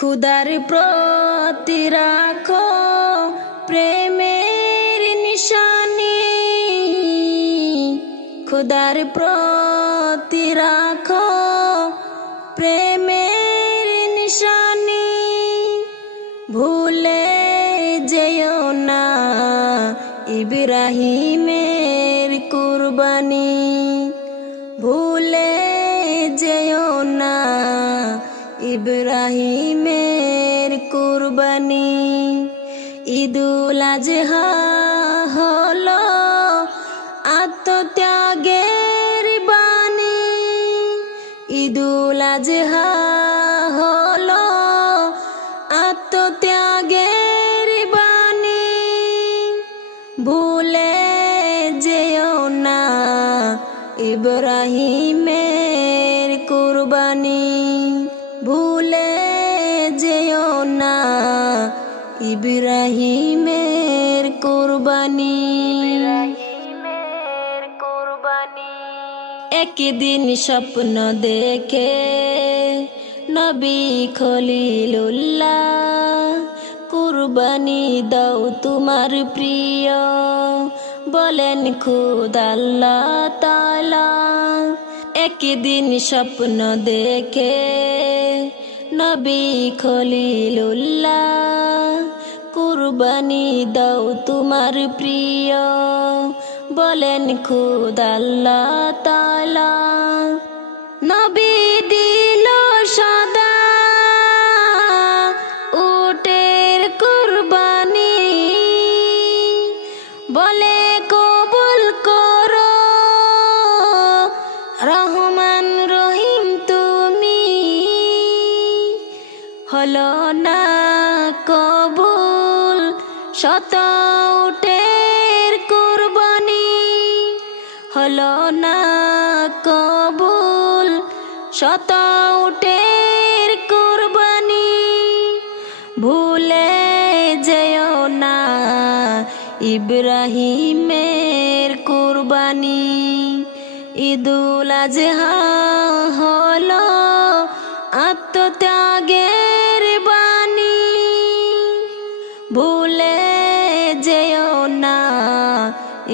খুদার প্রতি রাখো প্রেমের নিশানি, খুদার প্রতি রাখো প্রেমের নিশানি। ভুলে যেও না ইব্রাহিমের কুরবানি, ভুলে যেও না ইব্রাহিমের কুরবানি। ঈদুল আজহা হলো আত্মত্যাগের বাণী, ঈদুল আজহা হলো আত্মত্যাগের বাণী। ভুলে যেও না ইব্রাহিমের কুরবানি, ভুলে যেও না ইব্রাহিমের কুরবানি। একদিন স্বপ্ন দেখে নবী খলিলুল্লাহ, কুরবানি দাও তোমার প্রিয়, বলেন খুদ আল্লাহ তাআলা। একদিন স্বপ্ন দেখে নবী খলিলুল্লাহ, কুরবানি দাও তোমার প্রিয়, বলেন খুদ আল্লাহ তাআলা। নবী দিল সদা উটের কুরবানি, বলে কবুল করো রহমান রহিম তুমি। হলো না কবুল শত উটের কুরবানি, হলো না কবুল শত উটের কুরবানি। ভুলে যেও না ইব্রাহিমের কুরবানি, ঈদুল আজহা হলো আত্মত্যাগের বাণী। ভুলে যেও না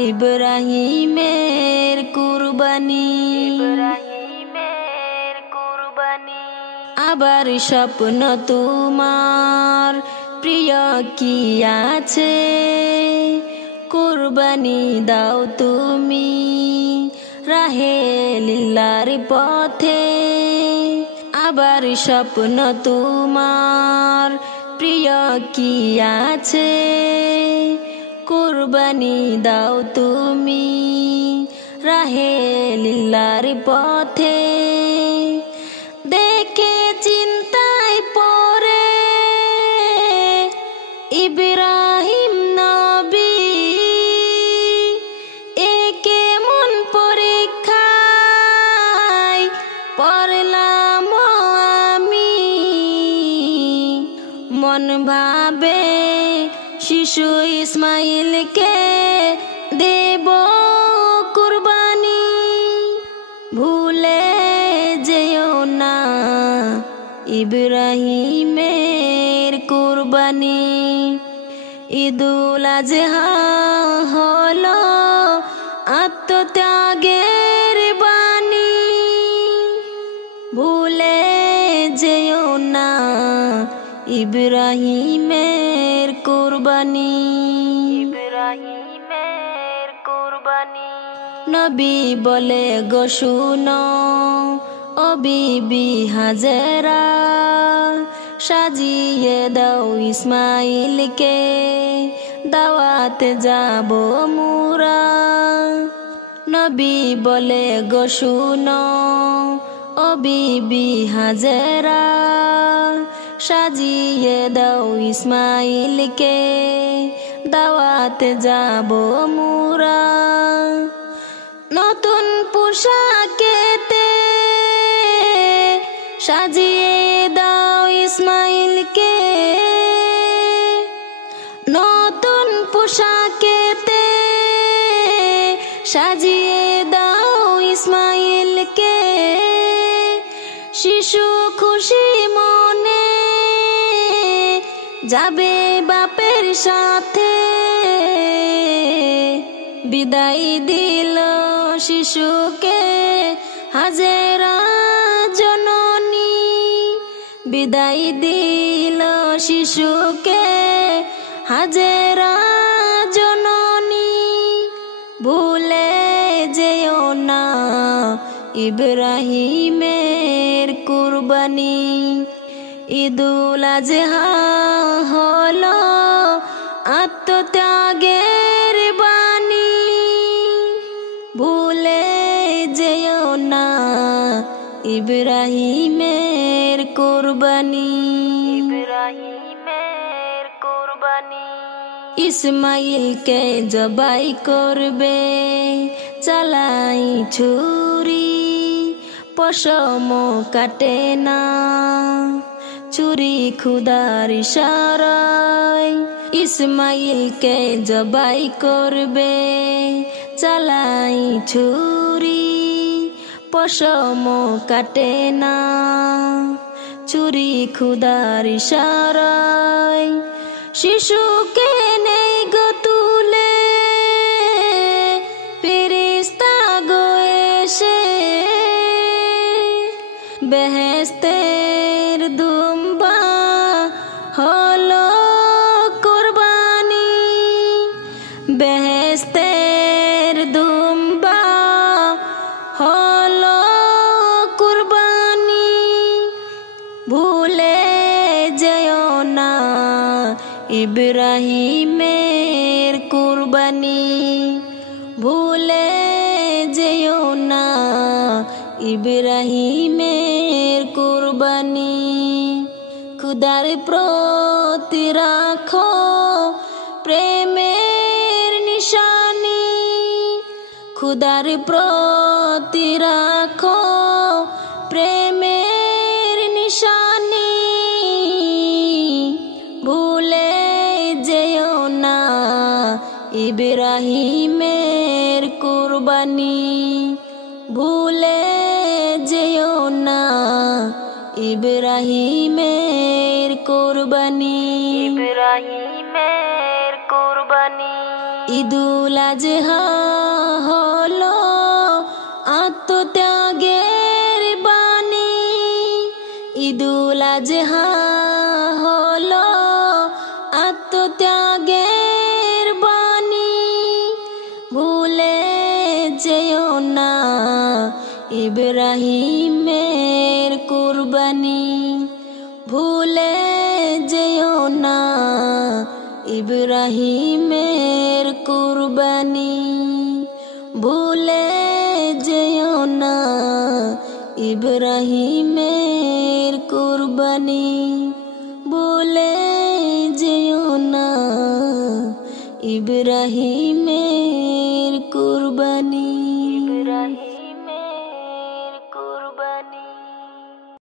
ইব্রাহিমের কুরবানি, আবার স্বপ্ন তোমার প্রিয় কি আছে, কুরবানি দাও তুমি রাহে লিল্লাহর পথে। আবার স্বপ্ন তোমার প্রিয় কি আছে, কুরবানি দাও তুমি রাহে লিল্লাহর পথে। দেখে চিন্তায় পড়ে ইব্রাহিম নবী, একে মন পরীক্ষায় পড়লাম আমি। মন ভাবে শিশু ইসমাইলকে দেব কুরবানি, ভুলে যেও না ইব্রাহিমের কুরবানি। ঈদুল আজহা হলো আত্মত্যাগের বাণী, ভুলে যেও না ইব্রাহিমের কুরবানি। নবী বলে গো শুনো ও বিবি হাজেরা, সাজিয়ে দাও ইসমাইলকে দাওয়াতে যাব মুরা। নবী বলে গো শুনো ও বিবি হাজেরা, সাজিয়ে দাও ইসমাইলকে দাওয়াতে যাব মুরা। নতুন পোশাকেতে সাজিয়ে দাও ইসমাইলকে, নতুন পোশাকেতে সাজিয়ে দাও ইসমাইলকে। শিশু খুশি মনে যাবে বাপের সাথে, বিদায় দিল শিশুকে হাজেরা জননী, বিদায় দিল শিশুকে হাজেরা জননী। ভুলে যেও না ইব্রাহিমের কুরবানি, ঈদুল আজহা হলো আত্মত্যাগের বাণী। ভুলে যেও না ইব্রাহিমের কুরবানি, ইব্রাহিমের কুরবানি। ইসমাইলকে জবাই করবে চালাই ছুরি, পশম কাটে না ছুরি খুদার ইশারায়। ইসমাইলকে জবাই করবে চালাই ছুরি, পশম কাটে না ছুরি খুদার ইশারায়। শিশুকে নেই গো তুলে ফেরেশতা গো এসে, বেহেশতের দুম্বা হলো কুরবানি, বেহেশতের দুম্বা হলো কুরবানি। ভুলে যেও না ইব্রাহিমের কুরবানি, ভুলে যেও না ইব্রাহিমের কুরবানি। খুদার প্রতি রাখো প্রেমের নিশানি, খুদার প্রতি রাখো প্রেমের নিশানি। ভুলে যেও না ইব্রাহিমের কুরবানি, ভুলে যেও না ইব্রাহিমের কুরবানি, ইব্রাহিমের কুরবানি। ঈদুল আজহা হলো আত্মত্যাগের বাণী, ঈদুল আজহা হলো আত্মত্যাগের বাণী। ভুলে যেও না ইব্রাহিমের কুরবানি, ভুলে যেও না ইব্রাহিমের কুরবানি, ভুলে যেও না ইব্রাহিমের কুরবানি, ভুলে যেও না ইব্রাহিমের কুরবানি।